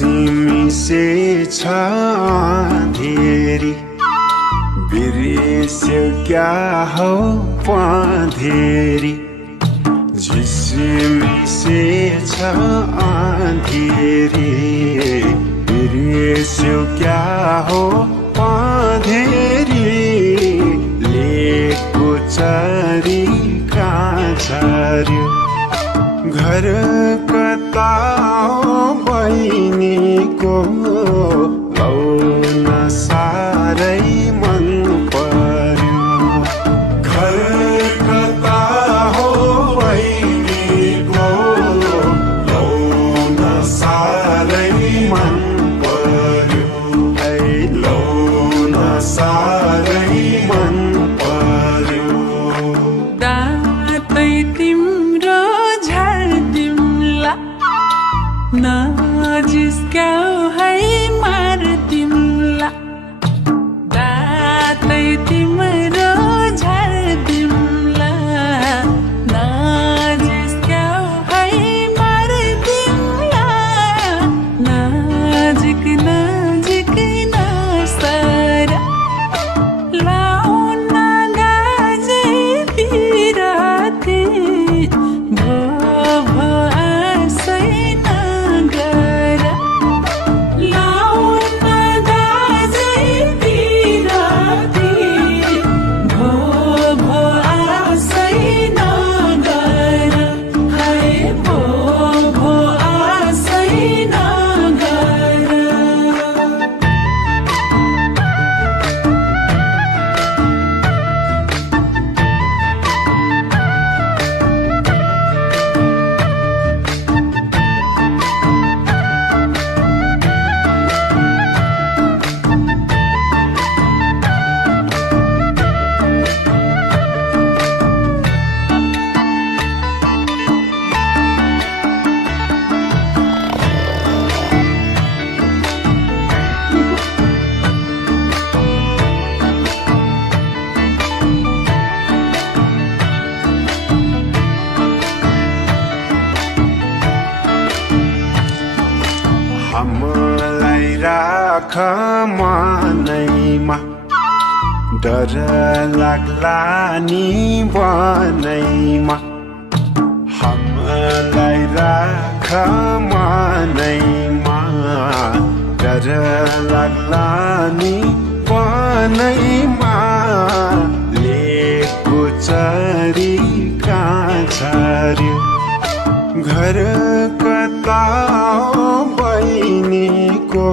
झिसिमिसे छ अँधेरी बिर्स्यो क्या हो पँधेरी झिसिमिसे छ अँधेरी बिर्स्यो क्या हो पँधेरी लेको चरी कहाँ झर्यो घर कता हो बहिनीको लौन साह्रै मन पर्यो घर कता हो बहिनीको लौन साह्रै मन पर्यो लौन साह्रै मन पर्यो दातै तिम्रो नजिस्क्याउ है मार्दिउँला दातै तिम्रो झार्दिउँला नजिस्क्याउ है मार्दिउँला नजिक नजिक नसर लाउन गाजे पिराती भो भो हामीलाई राख मनैमा डर लाग्ला नि बनैमा हामीलाई राख मनैमा डर लाग्ला नि बनैमा लेको चरी कहाँ झर्यो घर कता हो बहिनीको